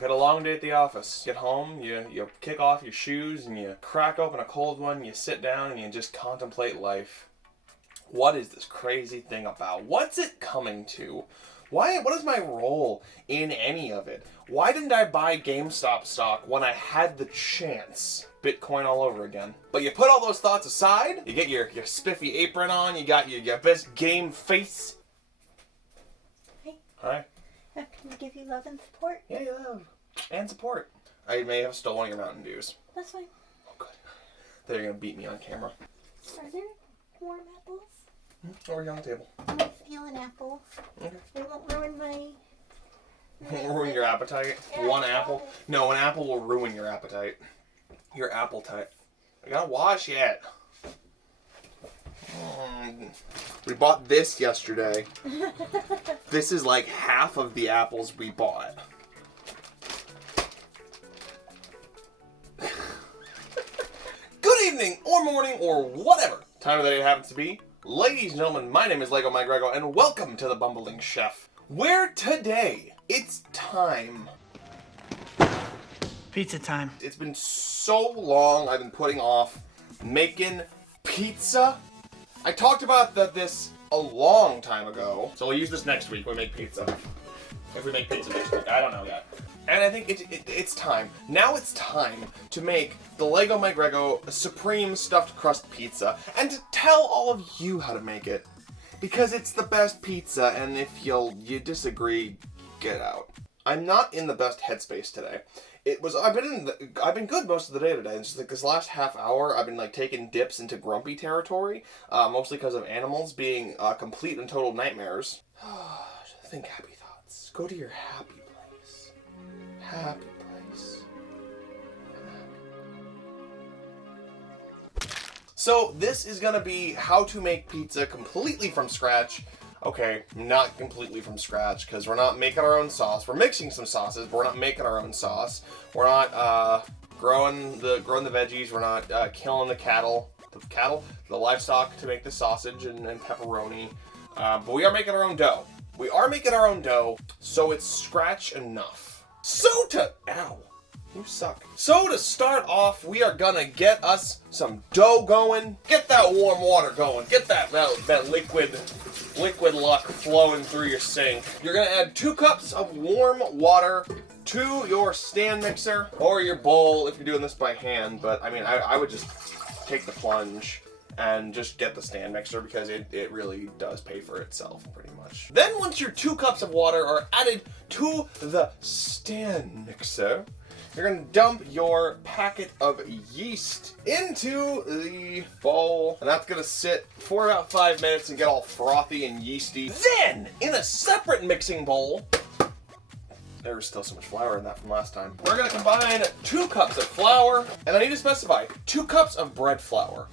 You got a long day at the office. Get home, you kick off your shoes and you crack open a cold one, you sit down and you just contemplate life. What is this crazy thing about? What's it coming to? What is my role in any of it? Why didn't I buy GameStop stock when I had the chance? Bitcoin all over again. But you put all those thoughts aside, you get your spiffy apron on, you got your best game face. Hey. Hi. Can we give you love and support? Yeah, you love. And support. I may have stolen your Mountain Dews. That's fine. Oh, good. They're going to beat me on camera. Are there warm apples? Over here on the table. I'm going to steal an apple. Okay. They won't ruin my... Ruin your appetite? Yeah, One apple? No, an apple will ruin your appetite. Your appetite. I gotta wash yet. We bought this yesterday. This is like half of the apples we bought. Good evening, or morning, or whatever time of the day it happens to be. Ladies and gentlemen, my name is LegoMyGregO, and welcome to the Bumbling Chef, where today it's time. Pizza time. It's been so long I've been putting off making pizza. I talked about this a long time ago, so we'll use this next week when we make pizza. If we make pizza next week, I don't know yet. And I think it's time. Now it's time to make the LegoMyGregO Supreme Stuffed Crust Pizza and to tell all of you how to make it. Because it's the best pizza, and if you disagree, get out. I'm not in the best headspace today. I've been good most of the day today. It's just like this last half hour, I've been like taking dips into grumpy territory, mostly because of animals being complete and total nightmares. Think happy thoughts. Go to your happy place. Happy place. So this is gonna be how to make pizza completely from scratch. Okay, not completely from scratch, because we're not making our own sauce. We're mixing some sauces, but we're not making our own sauce. We're not growing the veggies. We're not killing the livestock to make the sausage and pepperoni. But we are making our own dough. We are making our own dough, so it's scratch enough. Ow, you suck. So to start off, we are gonna get us some dough going. Get that warm water going. Get that liquid luck flowing through your sink. You're gonna add 2 cups of warm water to your stand mixer or your bowl if you're doing this by hand. But I mean, I would just take the plunge and just get the stand mixer because it really does pay for itself pretty much. Then once your 2 cups of water are added to the stand mixer, you're gonna dump your packet of yeast into the bowl, and that's gonna sit for about 5 minutes and get all frothy and yeasty. Then, in a separate mixing bowl, there was still so much flour in that from last time. We're gonna combine 2 cups of flour, and I need to specify 2 cups of bread flour.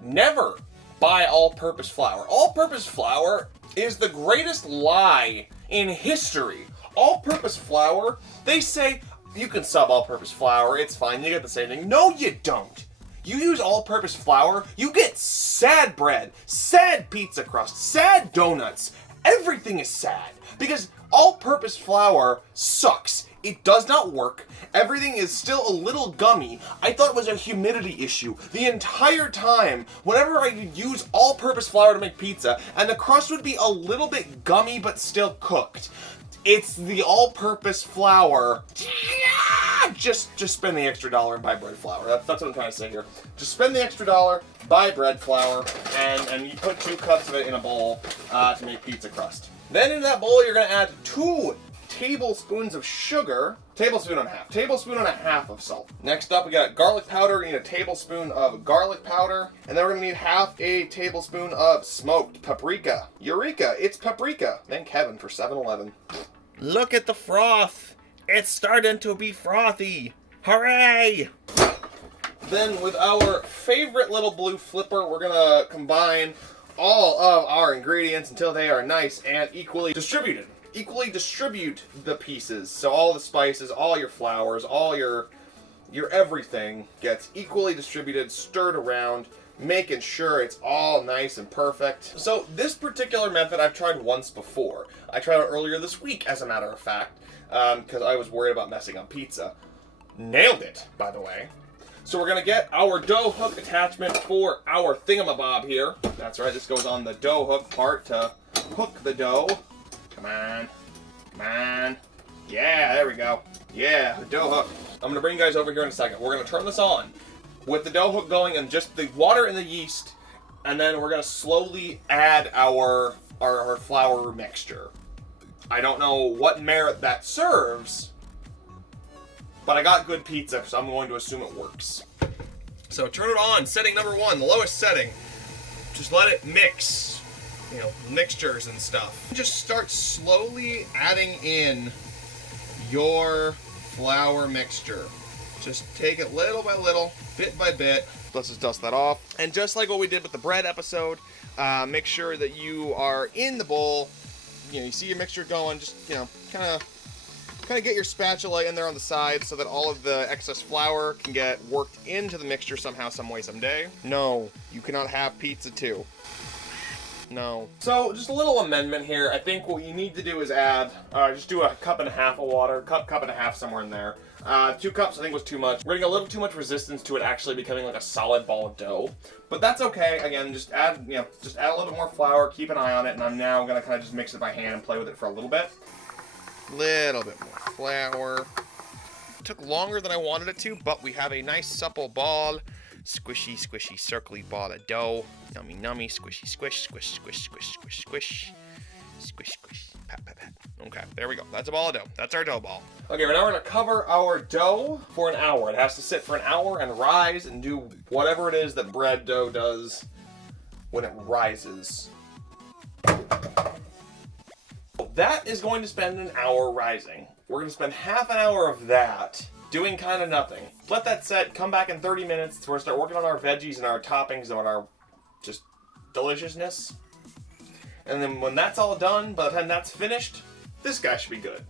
Never buy all-purpose flour. All-purpose flour is the greatest lie in history. All-purpose flour, they say, you can sub all-purpose flour, it's fine, you get the same thing. No, you don't. You use all-purpose flour, you get sad bread, sad pizza crust, sad donuts. Everything is sad because all-purpose flour sucks. It does not work. Everything is still a little gummy. I thought it was a humidity issue the entire time. Whenever I would use all-purpose flour to make pizza, and the crust would be a little bit gummy but still cooked. It's the all-purpose flour. Just spend the extra $1 and buy bread flour. That's what I'm trying to say here. Just spend the extra $1, buy bread flour, and you put 2 cups of it in a bowl to make pizza crust. Then in that bowl, you're gonna add 2 tablespoons of sugar, tablespoon and a half of salt. Next up, we got garlic powder. We need a tablespoon of garlic powder, and then we're gonna need half a tablespoon of smoked paprika. Eureka, it's paprika. Thank Kevin for 7-Eleven. Look at the froth. It's starting to be frothy. Hooray! Then with our favorite little blue flipper, we're gonna combine all of our ingredients until they are nice and equally distributed. Equally distribute the pieces, so all the spices, all your flours, all your everything gets equally distributed, stirred around, making sure it's all nice and perfect. So this particular method I've tried once before. I tried it earlier this week, as a matter of fact. because I was worried about messing up pizza. Nailed it, by the way. So we're gonna get our dough hook attachment for our thingamabob here. That's right, this goes on the dough hook part to hook the dough. Come on, come on. Yeah, there we go. Yeah, the dough hook. I'm gonna bring you guys over here in a second. We're gonna turn this on with the dough hook going and just the water and the yeast, and then we're gonna slowly add our flour mixture. I don't know what merit that serves, but I got good pizza, so I'm going to assume it works. So turn it on, setting number 1, the lowest setting. Just let it mix, you know, mixtures and stuff. Just start slowly adding in your flour mixture. Just take it little by little, bit by bit. Let's just dust that off. And just like what we did with the bread episode, make sure that you are in the bowl. You know, you see your mixture going, just, you know, kind of get your spatula in there on the side so that all of the excess flour can get worked into the mixture somehow, some way, someday. No, you cannot have pizza too. No. So just a little amendment here. I think what you need to do is add, just do a cup and a half of water, cup and a half, somewhere in there. 2 cups I think was too much. We're getting a little too much resistance to it actually becoming like a solid ball of dough. But that's okay. Again, just add, you know, just add a little bit more flour, keep an eye on it, and I'm now gonna kind of just mix it by hand and play with it for a little bit. Little bit more flour. It took longer than I wanted it to, but we have a nice supple ball. Squishy, squishy, circly ball of dough. Nummy, nummy, squishy, squish, squish, squish, squish, squish, squish. Squish, squish, pat, pat, pat. Okay, there we go. That's a ball of dough. That's our dough ball. Okay, now we're gonna cover our dough for an hour. It has to sit for an hour and rise and do whatever it is that bread dough does when it rises. That is going to spend an hour rising. We're going to spend half an hour of that doing kind of nothing. Let that set, come back in 30 minutes. We're going to start working on our veggies and our toppings and our just deliciousness. And then when that's all done, by the time that's finished, this guy should be good.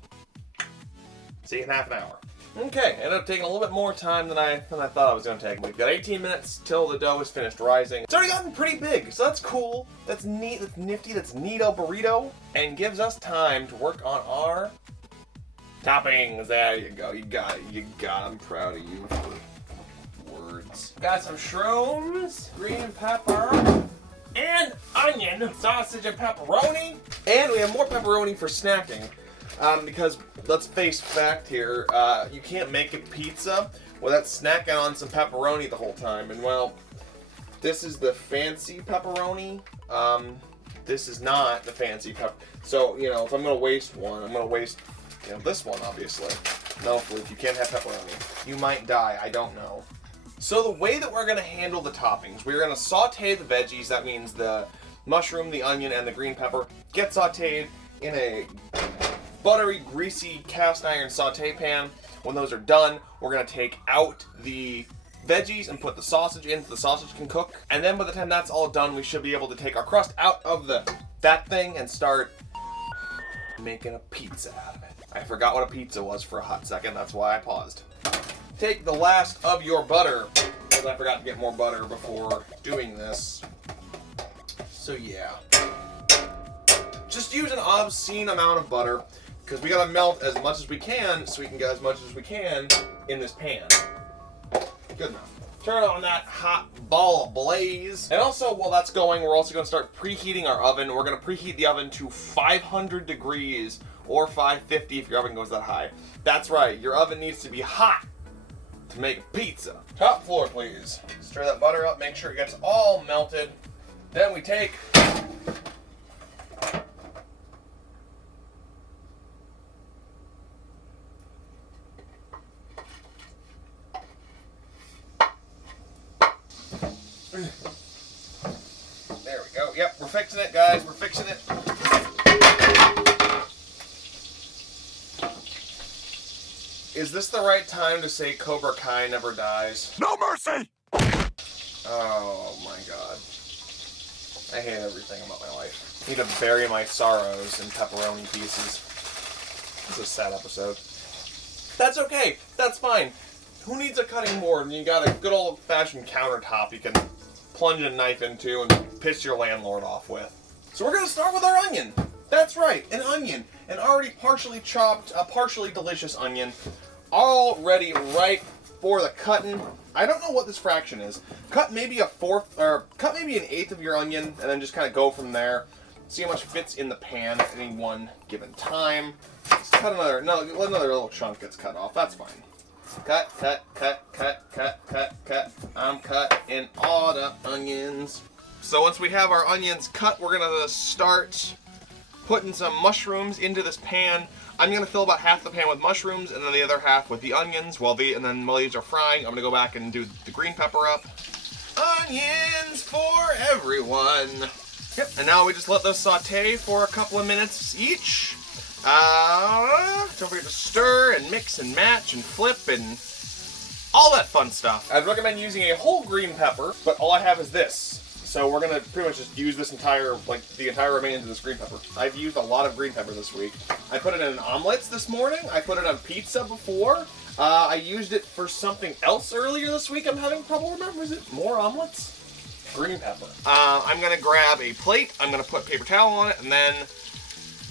See you in half an hour. Okay, ended up taking a little bit more time than I thought I was going to take. We've got 18 minutes till the dough is finished rising. It's already gotten pretty big, so that's cool. That's neat, that's nifty, that's neato burrito. And gives us time to work on our toppings. There you go, you got it, you got it. I'm proud of you. Words. Got some shrooms, green pepper, and onion, sausage and pepperoni. And we have more pepperoni for snacking. Because let's face fact here, you can't make a pizza without snacking on some pepperoni the whole time. And well, this is the fancy pepperoni. This is not the fancy pepper. So, you know, if I'm going to waste one, I'm going to waste, you know, this one, obviously. No, Flip, you can't have pepperoni. You might die, I don't know. So the way that we're going to handle the toppings, we're going to saute the veggies. That means the mushroom, the onion, and the green pepper get sauteed in a buttery, greasy cast iron saute pan. When those are done, we're gonna take out the veggies and put the sausage in so the sausage can cook. And then by the time that's all done, we should be able to take our crust out of that thing and start making a pizza out of it. I forgot what a pizza was for a hot second, that's why I paused. Take the last of your butter, because I forgot to get more butter before doing this. So yeah. Just use an obscene amount of butter, because we gotta melt as much as we can so we can get as much as we can in this pan. Good enough. Turn on that hot ball blaze. And also, while that's going, we're also gonna start preheating our oven. We're gonna preheat the oven to 500 degrees or 550 if your oven goes that high. That's right, your oven needs to be hot to make a pizza. Top floor, please. Stir that butter up, make sure it gets all melted. Then we take there we go. Yep, we're fixing it, guys. We're fixing it. Is this the right time to say Cobra Kai never dies? No mercy! Oh my god. I hate everything about my life. I need to bury my sorrows in pepperoni pieces. This is a sad episode. That's okay. That's fine. Who needs a cutting board when you got a good old-fashioned countertop you can plunge a knife into and piss your landlord off with? So we're going to start with our onion. That's right, an onion. An already partially chopped, partially delicious onion. All ready right for the cutting. I don't know what this fraction is. Cut maybe a fourth, or cut maybe an eighth of your onion, and then just kind of go from there. See how much fits in the pan at any one given time. Let's cut another little chunk gets cut off. That's fine. Cut, cut, cut, cut, cut, cut, cut. I'm cutting all the onions. So once we have our onions cut, we're gonna start putting some mushrooms into this pan. I'm gonna fill about half the pan with mushrooms and then the other half with the onions. While these are frying, I'm gonna go back and do the green pepper up. Onions for everyone. Yep, and now we just let those saute for a couple of minutes each. Don't forget to stir and mix and match and flip and all that fun stuff. I'd recommend using a whole green pepper, but all I have is this. So we're gonna pretty much just use this the entire remains of this green pepper. I've used a lot of green pepper this week. I put it in omelets this morning. I put it on pizza before. I used it for something else earlier this week. I'm having trouble remembering. Is it more omelets? Green pepper. I'm gonna grab a plate. I'm gonna put paper towel on it, and then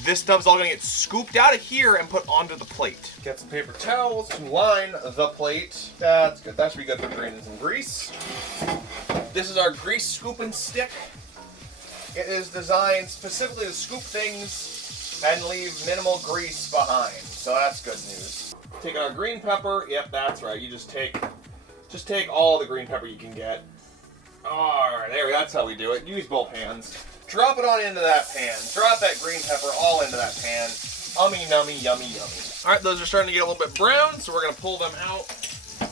this stuff's all gonna get scooped out of here and put onto the plate. Get some paper towels to line the plate. That's good. That should be good for draining some grease. This is our grease scooping stick. It is designed specifically to scoop things and leave minimal grease behind. So that's good news. Taking our green pepper. Yep, that's right. You just take all the green pepper you can get. Alright, there we go. That's how we do it. Use both hands. Drop it on into that pan. Drop that green pepper all into that pan. Ummy, nummy, yummy, yummy. Alright, those are starting to get a little bit brown, so we're going to pull them out.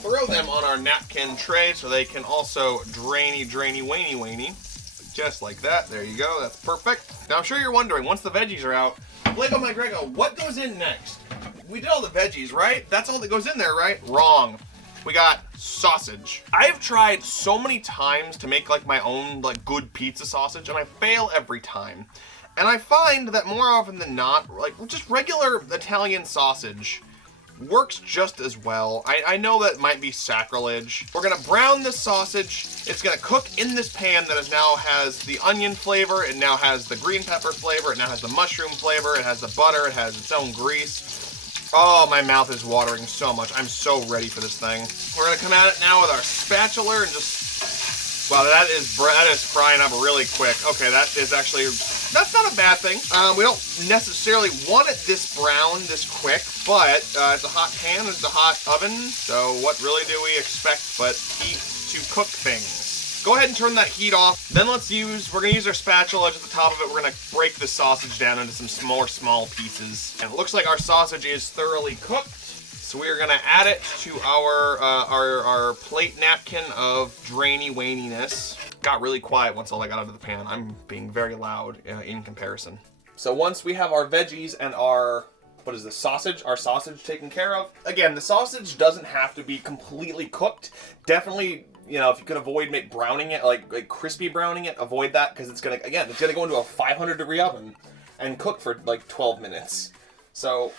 Throw them on our napkin tray so they can also drainy, waney. Just like that. There you go. That's perfect. Now, I'm sure you're wondering, once the veggies are out, LegoMyGregO, what goes in next? We did all the veggies, right? That's all that goes in there, right? Wrong. We got sausage. I've tried so many times to make like my own like good pizza sausage, and I fail every time. And I find that more often than not, like just regular Italian sausage works just as well. I know that might be sacrilege. We're gonna brown this sausage. It's gonna cook in this pan that now has the onion flavor, it now has the green pepper flavor, it now has the mushroom flavor, it has the butter, it has its own grease. Oh, my mouth is watering so much. I'm so ready for this thing. We're gonna come at it now with our spatula and just, wow, that is frying up really quick. Okay, that's not a bad thing. We don't necessarily want it this brown, this quick, but it's a hot pan, it's a hot oven, so what really do we expect but heat to cook things? Go ahead and turn that heat off. Then we're gonna use our spatula at the top of it. We're gonna break the sausage down into some small pieces. And it looks like our sausage is thoroughly cooked. So we are gonna add it to our plate napkin of drainy waniness. Got really quiet once all I got out of the pan. I'm being very loud in comparison. So once we have our veggies and our sausage taken care of. Again, the sausage doesn't have to be completely cooked. Definitely, if you can avoid browning it, like crispy browning it, avoid that, because it's gonna go into a 500-degree oven and cook for like 12 minutes. So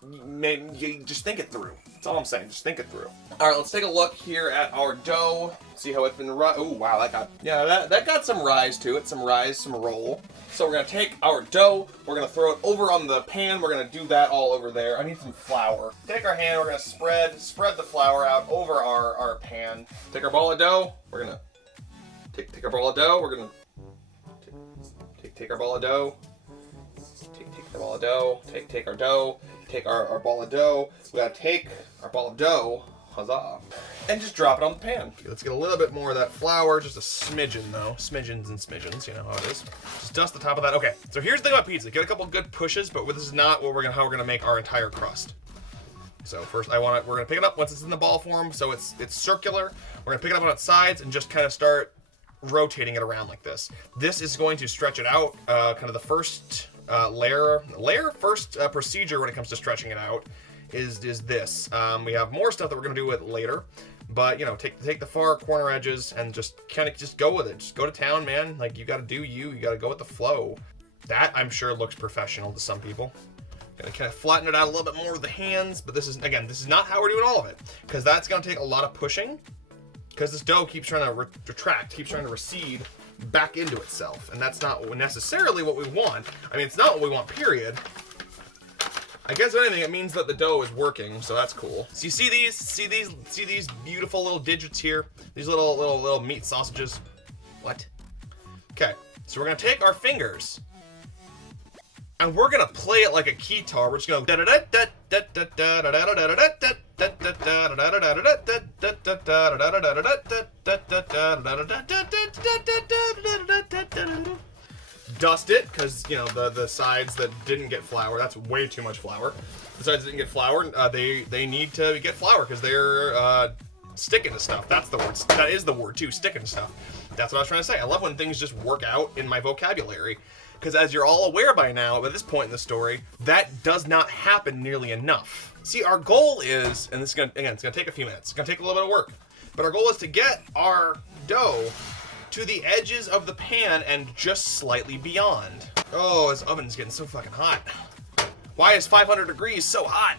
you just think it through. That's all I'm saying. Just think it through. All right, let's take a look here at our dough. See how it's been. Oh wow, that got some rise to it. Some roll. So we're gonna take our dough. We're gonna throw it over on the pan. We're gonna do that all over there. I need some flour. Take our hand. We're gonna spread the flour out over our pan. Take our ball of dough. We're gonna take our ball of dough. We're gonna take our ball of dough. Take the ball of dough. Take our dough. Take our ball of dough. We gotta take our ball of dough, huzzah, and just drop it on the pan. Okay, let's get a little bit more of that flour, just a smidgen though. Smidgens and smidgens, you know how it is. Just dust the top of that. Okay, so here's the thing about pizza. Get a couple good pushes, but this is not how we're gonna make our entire crust. So first we're gonna pick it up once it's in the ball form, so it's circular. We're gonna pick it up on its sides and just kind of start rotating it around like this. This is going to stretch it out, kind of the first procedure when it comes to stretching it out is this. We have more stuff that we're gonna do with later, but take the far corner edges and just go with it. Just go to town, man. Like, you gotta do you gotta go with the flow. That, I'm sure, looks professional to some people. Gonna kind of flatten it out a little bit more with the hands, but this is not how we're doing all of it, because that's gonna take a lot of pushing, because this dough keeps trying to retract, keeps trying to recede back into itself. And that's not necessarily what we want. I mean, it's not what we want, period. I guess if anything, it means that the dough is working, so that's cool. So you see these? See these beautiful little digits here? These little meat sausages. What? Okay, so we're gonna take our fingers and we're gonna play it like a keytar. We're just gonna dust it, because you know the sides that didn't get flour, that's way too much flour. The sides that didn't get flour, they need to get flour because they're sticking to stuff. That's the word. That is the word too, sticking to stuff. That's what I was trying to say. I love when things just work out in my vocabulary, because as you're all aware by now, at this point in the story, that does not happen nearly enough. See, our goal is, and this is gonna, again, it's gonna take a few minutes. It's gonna take a little bit of work, but our goal is to get our dough to the edges of the pan and just slightly beyond. Oh, this oven's getting so fucking hot. Why is 500 degrees so hot?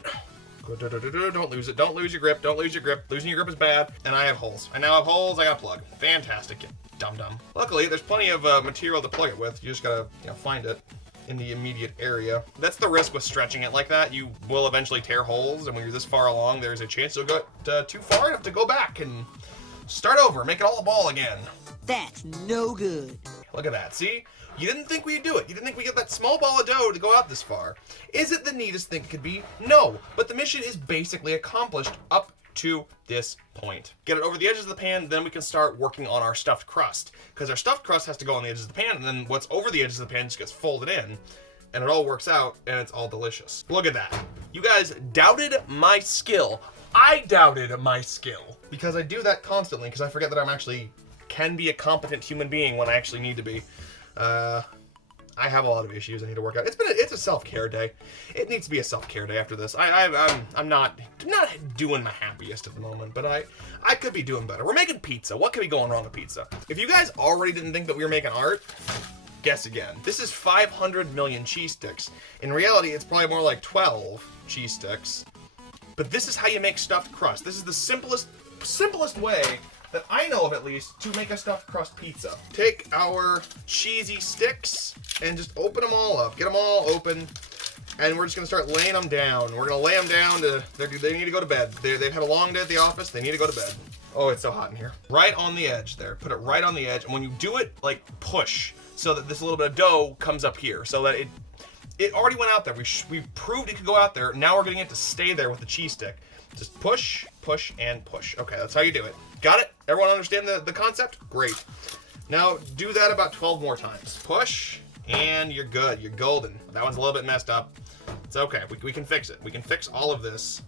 Don't lose it. Don't lose your grip. Don't lose your grip. Losing your grip is bad. And I have holes. I now have holes. I got a plug. Fantastic. Dum-dum. Luckily, there's plenty of material to plug it with. You just gotta, find it in the immediate area. That's the risk with stretching it like that. You will eventually tear holes, and when you're this far along, there's a chance you'll go too far and have to go back and start over, make it all a ball again. That's no good. Look at that, see? You didn't think we'd do it. You didn't think we'd get that small ball of dough to go out this far. Is it the neatest thing it could be? No, but the mission is basically accomplished up to this point. Get it over the edges of the pan, then we can start working on our stuffed crust. Because our stuffed crust has to go on the edges of the pan, and then what's over the edges of the pan just gets folded in, and it all works out, and it's all delicious. Look at that. You guys doubted my skill. I doubted my skill. Because I do that constantly, because I forget that I'm actually can be a competent human being when I actually need to be. I have a lot of issues I need to work out. It's a self-care day. It needs to be a self-care day after this. I'm not doing my happiest at the moment, but I could be doing better. We're making pizza. What could be going wrong with pizza? If you guys already didn't think that we were making art, guess again. This is 500 million cheese sticks. In reality, it's probably more like 12 cheese sticks. But this is how you make stuffed crust. This is the simplest way that I know of, at least, to make a stuffed crust pizza. Take our cheesy sticks and just open them all up. Get them all open, and we're just gonna start laying them down. We're gonna lay them down to, they need to go to bed. They've had a long day at the office, they need to go to bed. Oh, it's so hot in here. Right on the edge there, put it right on the edge, and when you do it, like push, so that this little bit of dough comes up here, so that it already went out there. We proved it could go out there, now we're getting it to stay there with the cheese stick. Just push, push, and push. Okay, that's how you do it. Got it? Everyone understand the concept? Great. Now do that about 12 more times. Push, and you're good. You're golden. That one's a little bit messed up. It's okay. We can fix it. We can fix all of this.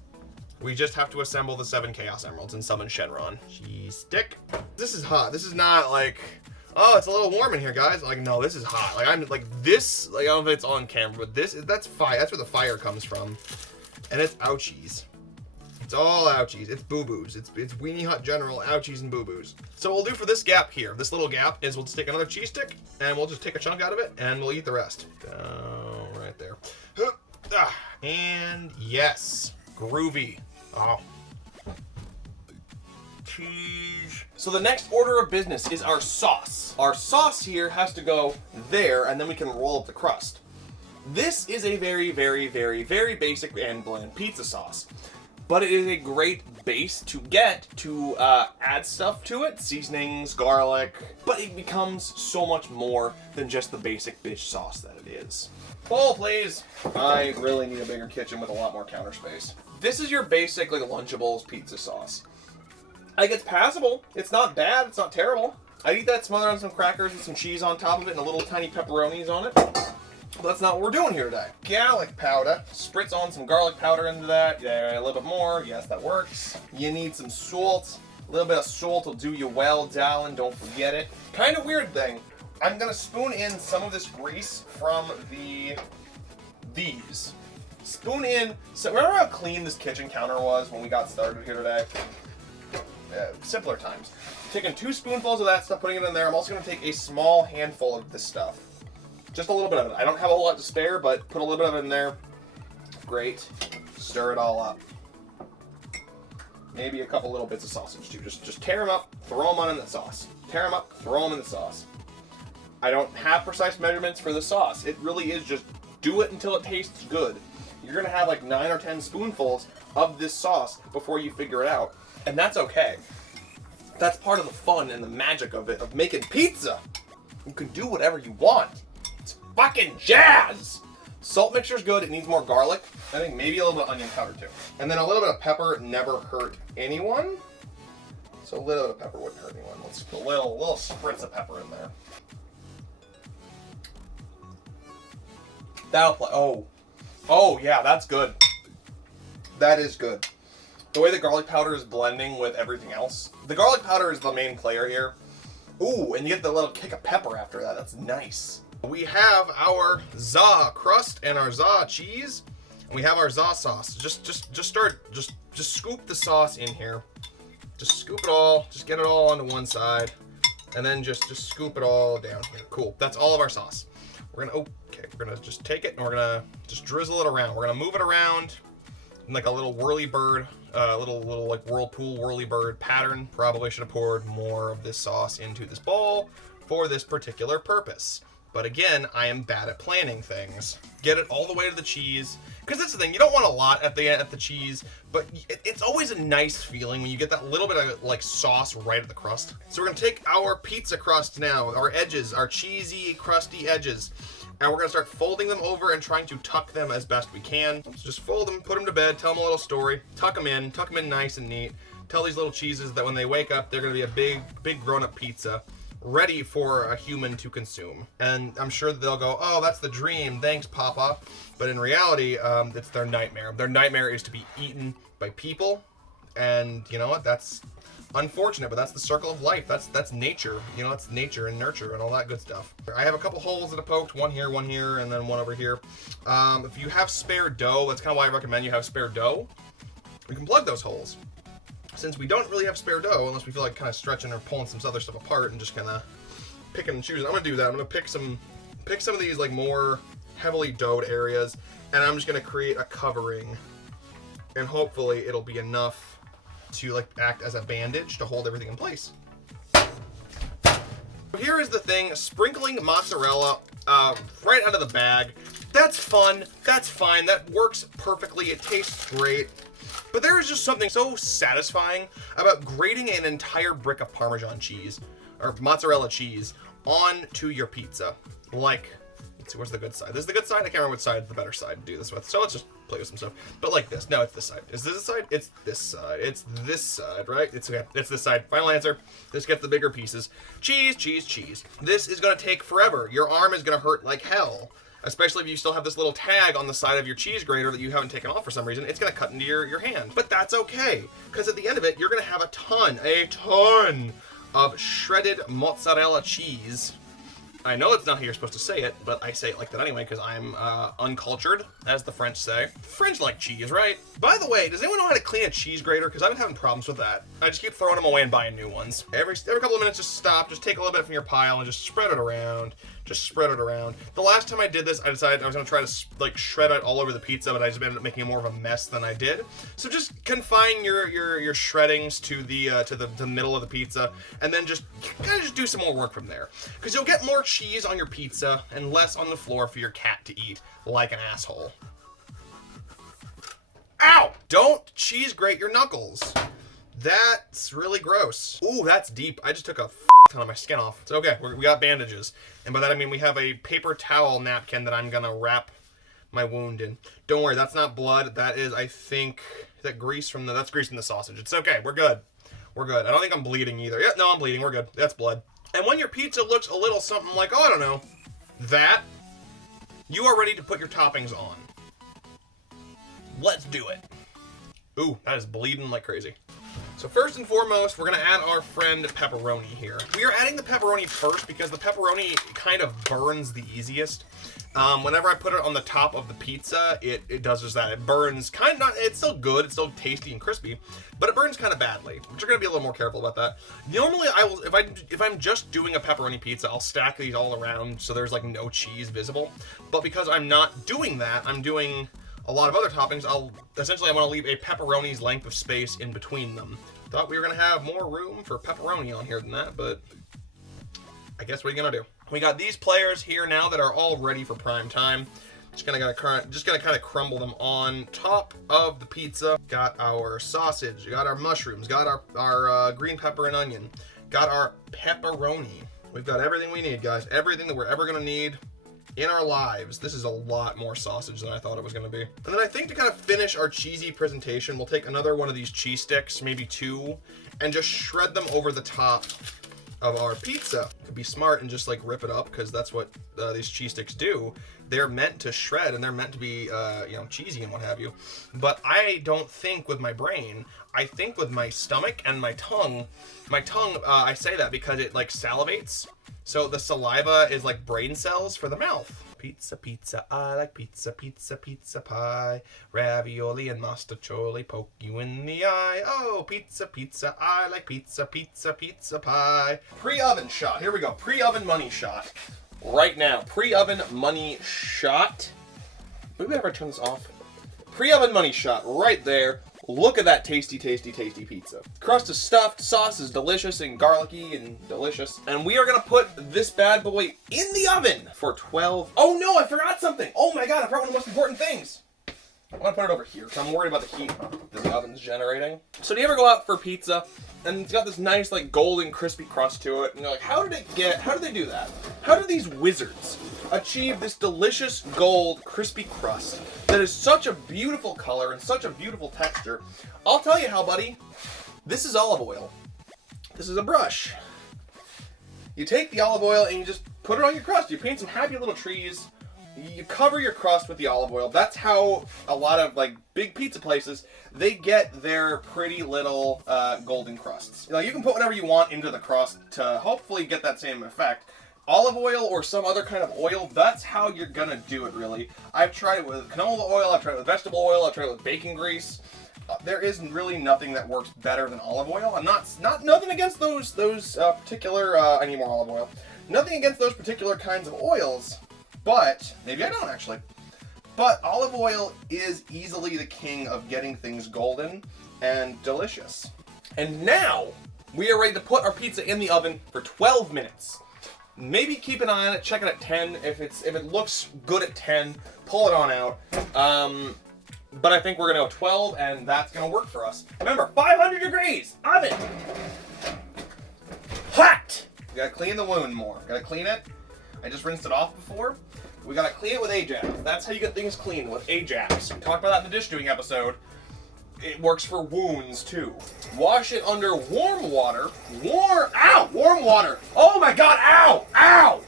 We just have to assemble the 7 Chaos Emeralds and summon Shenron. Cheese stick. This is hot. This is not like, oh, it's a little warm in here, guys. Like, no, this is hot. Like, I'm like this. Like, I don't know if it's on camera, but that's fire. That's where the fire comes from, and it's ouchies. It's all ouchies. It's boo-boos. It's weenie hot general ouchies and boo-boos. So what we'll do for this gap here, this little gap, is we'll just take another cheese stick and we'll just take a chunk out of it and we'll eat the rest. Down right there. And yes, groovy. Oh. Cheese. So the next order of business is our sauce. Our sauce here has to go there, and then we can roll up the crust. This is a very, very, very, very basic and bland pizza sauce. But it is a great base to get to add stuff to it, seasonings, garlic, but it becomes so much more than just the basic dish sauce that it is. Bowl, please. I really need a bigger kitchen with a lot more counter space. This is your basic, like, Lunchables pizza sauce. Like, it's passable. It's not bad. It's not terrible. I'd eat that smothered on some crackers with some cheese on top of it and a little tiny pepperonis on it. But that's not what we're doing here today. Garlic powder. Spritz on some garlic powder into that. Yeah, a little bit more. Yes, that works. You need some salt. A little bit of salt will do you well, darling. Don't forget it. Kind of weird thing. I'm going to spoon in some of this grease from these. Spoon in. So remember how clean this kitchen counter was when we got started here today? Simpler times. Taking 2 spoonfuls of that stuff, putting it in there. I'm also going to take a small handful of this stuff. Just a little bit of it. I don't have a lot to spare, but put a little bit of it in there. Great. Stir it all up. Maybe a couple little bits of sausage too. Just tear them up, throw them on in the sauce. Tear them up, throw them in the sauce. I don't have precise measurements for the sauce. It really is just do it until it tastes good. You're gonna have like 9 or 10 spoonfuls of this sauce before you figure it out. And that's okay. That's part of the fun and the magic of it, of making pizza. You can do whatever you want. It's fucking jazz! Salt mixture's good, it needs more garlic. I think maybe a little bit of onion powder too. And then a little bit of pepper never hurt anyone. So a little bit of pepper wouldn't hurt anyone. Let's put a little spritz of pepper in there. That'll play. Oh yeah, that's good. That is good. The way the garlic powder is blending with everything else. The garlic powder is the main player here. Ooh, and you get the little kick of pepper after that. That's nice. We have our za crust and our za cheese. And we have our za sauce. Just scoop the sauce in here. Just scoop it all. Just get it all onto one side. And then just scoop it all down here. Cool. That's all of our sauce. We're gonna just take it and we're gonna just drizzle it around. We're gonna move it around in like a little whirly bird, little like whirlpool whirly bird pattern. Probably should have poured more of this sauce into this bowl for this particular purpose. But again, I am bad at planning things. Get it all the way to the cheese. Because that's the thing, you don't want a lot at the cheese, but it's always a nice feeling when you get that little bit of like sauce right at the crust. So we're gonna take our pizza crust now, our edges, our cheesy, crusty edges, and we're gonna start folding them over and trying to tuck them as best we can. So just fold them, put them to bed, tell them a little story, tuck them in nice and neat. Tell these little cheeses that when they wake up, they're gonna be a big grown-up pizza, ready for a human to consume. And I'm sure that they'll go, oh, that's the dream, thanks, Papa. But in reality, it's their nightmare. Their nightmare is to be eaten by people. And you know what? That's unfortunate, but that's the circle of life. That's nature. You know, it's nature and nurture and all that good stuff. I have a couple holes that I poked, one here, and then one over here. If you have spare dough, that's kind of why I recommend you have spare dough. We can plug those holes. Since we don't really have spare dough, unless we feel like kind of stretching or pulling some other stuff apart and just kind of picking and choosing. I'm gonna do that. I'm gonna pick some of these like more heavily doughed areas, and I'm just gonna create a covering, and hopefully it'll be enough to like act as a bandage to hold everything in place. Here is the thing: sprinkling mozzarella right out of the bag. That's fun. That's fine. That works perfectly. It tastes great. But there is just something so satisfying about grating an entire brick of Parmesan cheese, or mozzarella cheese, onto your pizza. Like, let's see, where's the good side? This is the good side? I can't remember which side is the better side to do this with. So let's just play with some stuff. But like this. No, it's this side. Is this the side? It's this side. It's this side, right? It's okay. It's this side. Final answer. This gets the bigger pieces. Cheese, cheese, cheese. This is going to take forever. Your arm is going to hurt like hell. Especially if you still have this little tag on the side of your cheese grater that you haven't taken off for some reason. It's gonna cut into your hand. But that's okay, because at the end of it, you're gonna have a ton of shredded mozzarella cheese. I know it's not how you're supposed to say it, but I say it like that anyway, because I'm uncultured, as the French say. French like cheese, right? By the way, does anyone know how to clean a cheese grater? Because I've been having problems with that. I just keep throwing them away and buying new ones. Every couple of minutes, just stop, just take a little bit from your pile and just spread it around. Just spread it around. The last time I did this, I decided I was going to try to like shred it all over the pizza, but I just ended up making more of a mess than I did. So just confine your shreddings to the middle of the pizza, and then just kind of just do some more work from there. Because you'll get more cheese on your pizza and less on the floor for your cat to eat like an asshole. Ow! Don't cheese grate your knuckles. That's really gross. Ooh, that's deep. I just took a ton of my skin off. It's okay. We got bandages. And by that I mean we have a paper towel napkin that I'm gonna wrap my wound in. Don't worry, that's not blood. That is, I think, that's grease from the sausage. It's okay. We're good. We're good. I don't think I'm bleeding either. Yeah, no, I'm bleeding. We're good. That's blood. And when your pizza looks a little something like, oh, I don't know, that, you are ready to put your toppings on. Let's do it. Ooh, that is bleeding like crazy. So first and foremost, we're gonna add our friend pepperoni here. We are adding the pepperoni first because the pepperoni kind of burns the easiest. Whenever I put it on the top of the pizza, it does just that. It burns it's still good, it's still tasty and crispy, but it burns kind of badly. Which you're gonna be a little more careful about that. Normally, if I'm just doing a pepperoni pizza, I'll stack these all around so there's like no cheese visible. But because I'm not doing that, I'm doing a lot of other toppings. I want to leave a pepperoni's length of space in between them. Thought we were gonna have more room for pepperoni on here than that, but I guess what are you gonna do? We got these players here now that are all ready for prime time. Just gonna kind of crumble them on top of the pizza. Got our sausage, got our mushrooms, got our green pepper and onion, got our pepperoni. We've got everything we need, guys. Everything that we're ever gonna need in our lives. This is a lot more sausage than I thought it was gonna be. And then I think to kind of finish our cheesy presentation, we'll take another one of these cheese sticks, maybe 2, and just shred them over the top of our pizza. You could be smart and just like rip it up, because that's what these cheese sticks do. They're meant to shred and they're meant to be, cheesy and what have you. But I don't think with my brain. I think with my stomach and my tongue. My tongue, I say that because it like salivates. So the saliva is like brain cells for the mouth. Pizza, pizza, I like pizza, pizza, pizza pie. Ravioli and mostaccioli poke you in the eye. Oh, pizza, pizza, I like pizza, pizza, pizza pie. Pre-oven shot. Here we go. Pre-oven money shot. Right now. Pre-oven money shot. Maybe I ever turn this off. Pre-oven money shot right there. Look at that tasty, tasty, tasty pizza. Crust is stuffed, sauce is delicious and garlicky and delicious. And we are gonna put this bad boy in the oven for 12. Oh no, I forgot something. Oh my God, I forgot one of the most important things. I'm gonna put it over here because I'm worried about the heat that the oven's generating. So do you ever go out for pizza and it's got this nice like golden crispy crust to it and you're like, how did they do that? How did these wizards achieve this delicious gold crispy crust that is such a beautiful color and such a beautiful texture? I'll tell you how, buddy. This is olive oil. This is a brush. You take the olive oil and you just put it on your crust. You paint some happy little trees. You cover your crust with the olive oil. That's how a lot of like big pizza places, they get their pretty little golden crusts. You know, you can put whatever you want into the crust to hopefully get that same effect. Olive oil or some other kind of oil, that's how you're gonna do it, really. I've tried it with canola oil, I've tried it with vegetable oil, I've tried it with bacon grease. There is really nothing that works better than olive oil. I'm nothing against those particular, I need more olive oil. Nothing against those particular kinds of oils, but, maybe I don't actually. But olive oil is easily the king of getting things golden and delicious. And now, we are ready to put our pizza in the oven for 12 minutes. Maybe keep an eye on it, check it at 10. If it looks good at 10, pull it on out. But I think we're gonna go 12 and that's gonna work for us. Remember, 500 degrees, oven. Hot! We gotta clean the wound more. Gotta clean it. I just rinsed it off before. We gotta clean it with Ajax. That's how you get things clean, with Ajax. We talked about that in the dish doing episode. It works for wounds too. Wash it under warm water. Warm water. Oh my God, ow.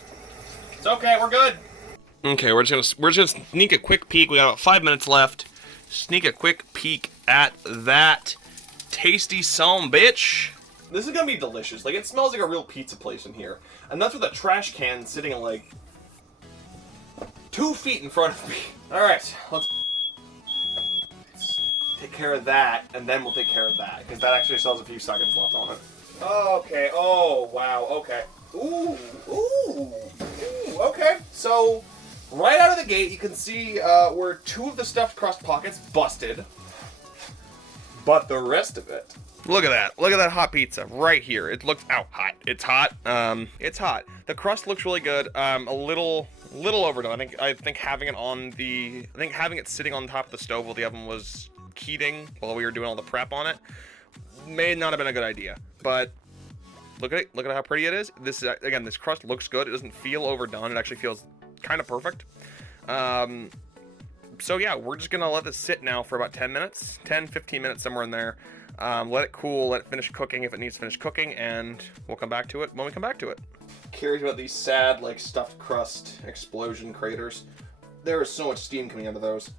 It's okay, we're good. Okay, we're just gonna sneak a quick peek. We got about 5 minutes left. Sneak a quick peek at that tasty bitch. This is gonna be delicious. Like, it smells like a real pizza place in here. And that's with a trash can sitting like 2 feet in front of me. All right, let's take care of that, and then we'll take care of that, because that actually still has a few seconds left on it. Okay, oh, wow, okay. Ooh, okay. So, right out of the gate, you can see where 2 of the stuffed crust pockets busted, but the rest of it. Look at that. Look at that hot pizza right here. It looks hot. It's hot. It's hot. The crust looks really good. A little overdone. I think having it sitting on top of the stove while the oven was heating while we were doing all the prep on it may not have been a good idea. But look at it. Look at how pretty it is. This crust looks good. It doesn't feel overdone. It actually feels kind of perfect. So yeah, we're just gonna let this sit now for about 10 minutes, 10-15 minutes, somewhere in there. Let it cool, let it finish cooking if it needs to finish cooking, and we'll come back to it when we come back to it. Curious about these sad, like, stuffed crust explosion craters. There is so much steam coming out of those.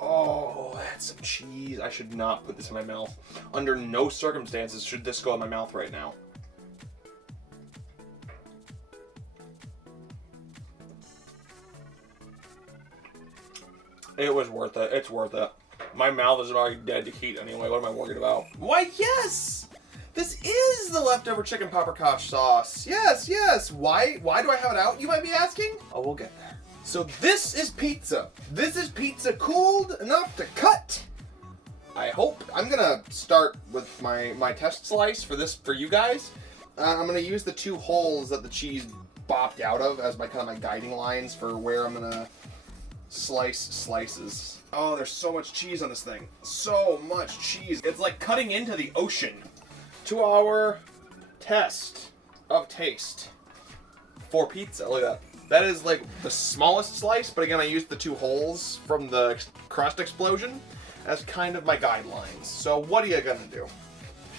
Oh, that's some cheese. I should not put this in my mouth. Under no circumstances should this go in my mouth right now. It was worth it. It's worth it. My mouth is already dead to heat anyway. What am I worried about? Why, yes! This is the leftover chicken paprika sauce. Yes. Why do I have it out, you might be asking? Oh, we'll get there. So this is pizza. This is pizza cooled enough to cut. I hope. I'm gonna start with my test slice for you guys. I'm gonna use the 2 holes that the cheese bopped out of as my kind of my guiding lines for where I'm gonna slice slices. Oh, there's so much cheese on this thing. So much cheese. It's like cutting into the ocean. 2 hour test of taste for pizza. Look at that. That is like the smallest slice, but again, I used the 2 holes from the crust explosion as kind of my guidelines. So what are you gonna do?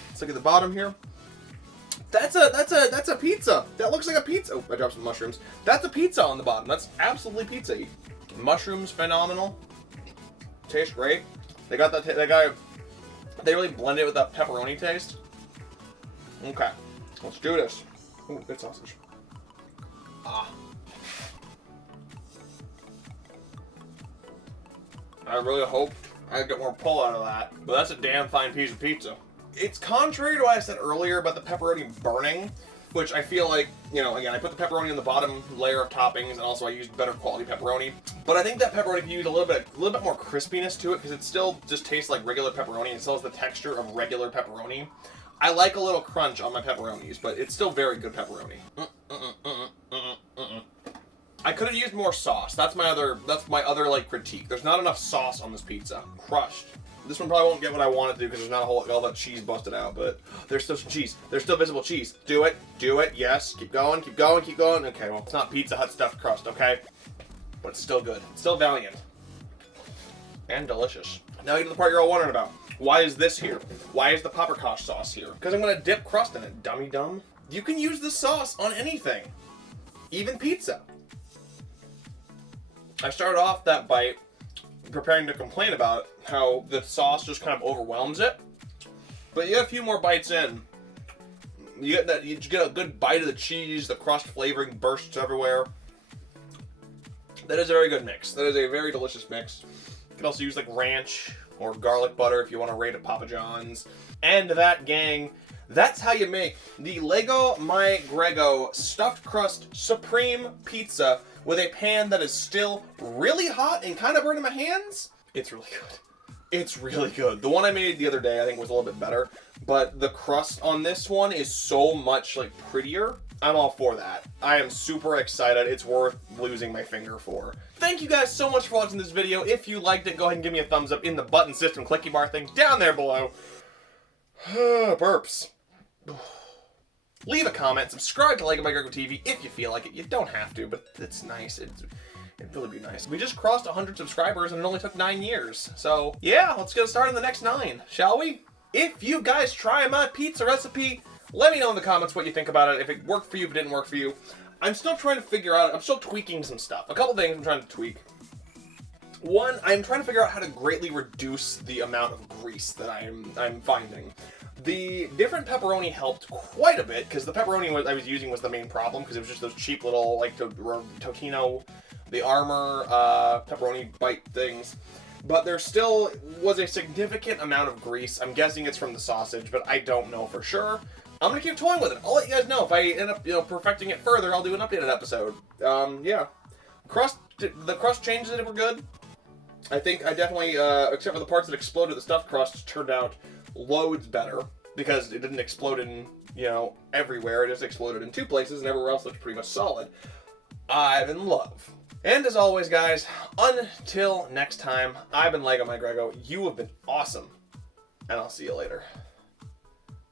Let's look at the bottom here. That's a pizza. That looks like a pizza. Oh, I dropped some mushrooms. That's a pizza on the bottom. That's absolutely pizza-y. Mushrooms, phenomenal. Tastes great. They got that guy. They really blended it with that pepperoni taste. Okay, let's do this. Ooh, good sausage. Ah. I really hope I get more pull out of that, but that's a damn fine piece of pizza. It's contrary to what I said earlier about the pepperoni burning, which I feel like, you know, again, I put the pepperoni on the bottom layer of toppings, and also I used better quality pepperoni. But I think that pepperoni can use a little bit more crispiness to it, because it still just tastes like regular pepperoni. It still has the texture of regular pepperoni. I like a little crunch on my pepperonis, but it's still very good pepperoni. I could have used more sauce. That's my other like critique. There's not enough sauce on this pizza. Crushed. This one probably won't get what I want it to because there's not all that cheese busted out, but there's still some cheese. There's still visible cheese. Do it. Do it. Yes. Keep going. Keep going. Keep going. Okay, well, it's not Pizza Hut stuffed crust, okay? But it's still good. It's still valiant. And delicious. Now you get to the part you're all wondering about. Why is this here? Why is the paprika sauce here? Because I'm going to dip crust in it, dummy dumb. You can use this sauce on anything. Even pizza. I started off that bite preparing to complain about how the sauce just kind of overwhelms it. But you get a few more bites in. You get a good bite of the cheese, the crust flavoring bursts everywhere. That is a very good mix. That is a very delicious mix. You can also use like ranch or garlic butter if you want to rate at Papa John's. And that, gang, that's how you make the LegoMyGregO stuffed crust supreme pizza with a pan that is still really hot and kind of burning my hands. It's really good. It's really good. The one I made the other day I think was a little bit better, but the crust on this one is so much like prettier. I'm all for that. I am super excited. It's worth losing my finger for. Thank you guys so much for watching this video. If you liked it, go ahead and give me a thumbs up in the button system clicky bar thing down there below. Burps. Leave a comment, subscribe to LegoMyGregO TV if you feel like it. You don't have to, but it's nice. It'd really be nice. We just crossed 100 subscribers and it only took 9 years. So yeah, let's get started in the next 9, shall we? If you guys try my pizza recipe, let me know in the comments what you think about it. If it worked for you, if it didn't work for you. I'm still trying to figure out, I'm still tweaking some stuff. A couple things I'm trying to tweak. One, I'm trying to figure out how to greatly reduce the amount of grease that I'm finding. The different pepperoni helped quite a bit, because the pepperoni I was using was the main problem, because it was just those cheap little, like, Totino, the Armor, pepperoni bite things. But there still was a significant amount of grease. I'm guessing it's from the sausage, but I don't know for sure. I'm gonna keep toying with it. I'll let you guys know. If I end up, perfecting it further, I'll do an updated episode. Yeah. The crust changes it were good. I think I definitely, except for the parts that exploded, the stuffed crust turned out loads better. Because it didn't explode in, everywhere. It just exploded in 2 places, and everywhere else looked pretty much solid. I'm in love. And as always, guys, until next time, I've been LegoMyGregO. You have been awesome. And I'll see you later.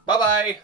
Bye-bye.